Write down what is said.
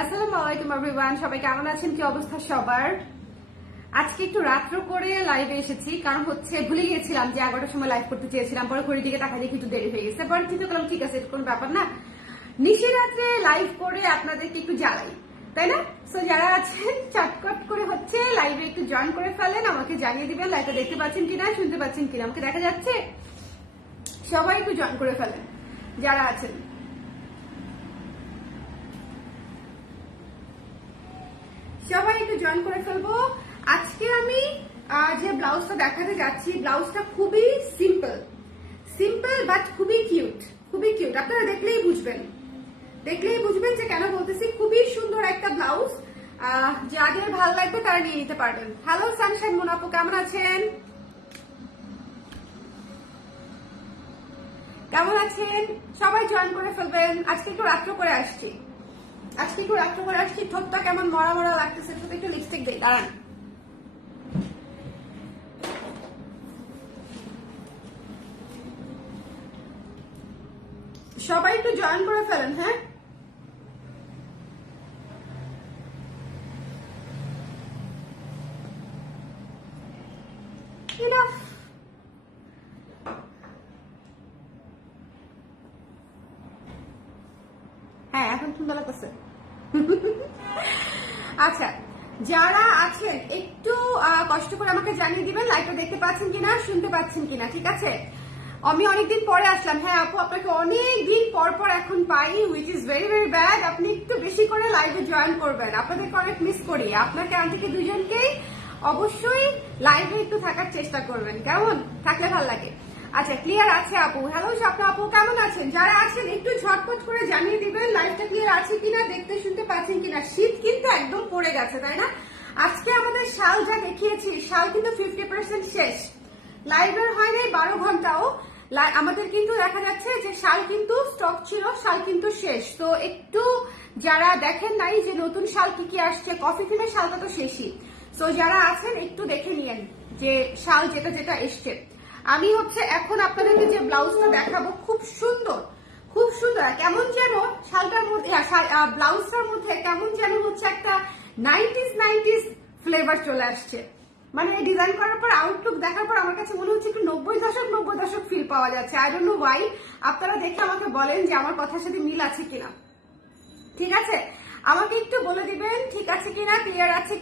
আসসালামু আলাইকুম এভরিওয়ান, সবাই কেমন আছেন? কি অবস্থা সবার? আজকে একটু রাত্র করে লাইভে এসেছি, কারণ হচ্ছে ভুলে গিয়েছিলাম যে 11টার সময় লাইভ করতে চেয়েছিলাম। পরে ঘড়ির দিকে তাকাই দেখি একটু দেরি হয়ে গেছে। পরে চিন্তা করলাম ঠিক আছে, এটা কোনো ব্যাপার না, নিশি রাত্রে লাইভ করে আপনাদেরকে একটু জ্বালাই, তাই না? সো যারা আছেন চটকট করে হচ্ছে লাইভে একটু জয়েন করে ফেলেন, আমাকে জানিয়ে দিবেন লাইভটা দেখতে পাচ্ছেন কিনা, শুনতে পাচ্ছেন কিনা, আমাকে দেখা যাচ্ছে? সবাই একটু জয়েন করে ফেলেন যারা আছেন। সবাই একটু জয়েন করে ফেলবো। আজকে আমি যে ব্লাউজটা দেখাতে যাচ্ছি, ব্লাউজটা খুবই সিম্পল সিম্পল বাট খুবই কিউট, খুবই কিউট। আপনারা দেখলেই বুঝবেন যে কেন বলতেছি। খুবই সুন্দর একটা ব্লাউজ, যাদের ভালো লাগবে তারা নিয়ে নিতে পারবেন। হ্যালো সানশাইন মোনাপু, কেমন আছেন? কেমন আছেন সবাই? জয়েন করে ফেলবেন। আজকে একটু রাত্র করে আসছি, ঠোঁটটা কেমন মরা মরা লাগতেছে, ঠোঁটে একটু লিপস্টিক দেই, দাঁড়ান। সবাই একটু জয়েন করে ফেলেন। হ্যাঁ, হ্যাঁ এখন সুন্দর লাগতেছে। আচ্ছা, যারা আছেন একটু কষ্ট করে আমাকে জানিয়ে দিবেন লাইভটা দেখতে পাচ্ছেন কিনা, শুনতে পাচ্ছেন কিনা। ঠিক আছে, আমি অনেকদিন পরে আসলাম। হ্যাঁ আপু, আপনাকে অনেকদিন পর এখন পাই, which is very very bad. আপনি একটু বেশি করে লাইভে জয়েন করবেন, আপনাদেরকে অনেক মিস করি। আপনাকে আন্টিকে দুজনকেই অবশ্যই লাইভে একটু থাকার চেষ্টা করবেন, কেমন? থাকলে ভালো লাগে। আচ্ছা, ক্লিয়ার আছে আপু? হ্যালো স্বপ্ন আপু, কেমন আছেন? যারা আছেন একটু ঝটপট করে জানিয়ে দিবেন লাইভটা ক্লিয়ার আছে কিনা, দেখতে শুনতে পাচ্ছেন কিনা। শীত কিন্তু একদম পড়ে গেছে, তাই না? আজকে আমাদের শাল যা দেখিয়েছি, শাল কিন্তু 50% শেষ। লাইভের হয় নাই 12 ঘন্টাও, আমাদের কিন্তু দেখা যাচ্ছে যে শাল কিন্তু স্টক ছিল, শাল কিন্তু শেষ। তো একটু যারা দেখেন নাই যে নতুন শাল কি কি আসছে, কফি ফিনের শালটা তো শেষই। তো যারা আছেন একটু দেখে নিয়েন যে শাল যেটা যেটা এসছে। আমি হচ্ছে এখন আপনাদেরকে যে ব্লাউজটা দেখাবো, খুব সুন্দর, খুব সুন্দর। কেমন যেন শালটার মধ্যে, ব্লাউজটার মধ্যে কেমন যেন হচ্ছে একটা 90s ফ্লেভার চলে আসছে। মানে ডিজাইন করার পর, আউটলুক দেখার পর আমার কাছে মনে হচ্ছে একটু 90 দশক ফিল পাওয়া যাচ্ছে। I don't know Y. আপনারা দেখে আমাকে বলেন যে আমার কথার সাথে মিল আছে কিনা। ঠিক আছে, আমাকে একটু বলে দিবেন ঠিক আছে কিনা, ক্লিয়ার আছে কিনা।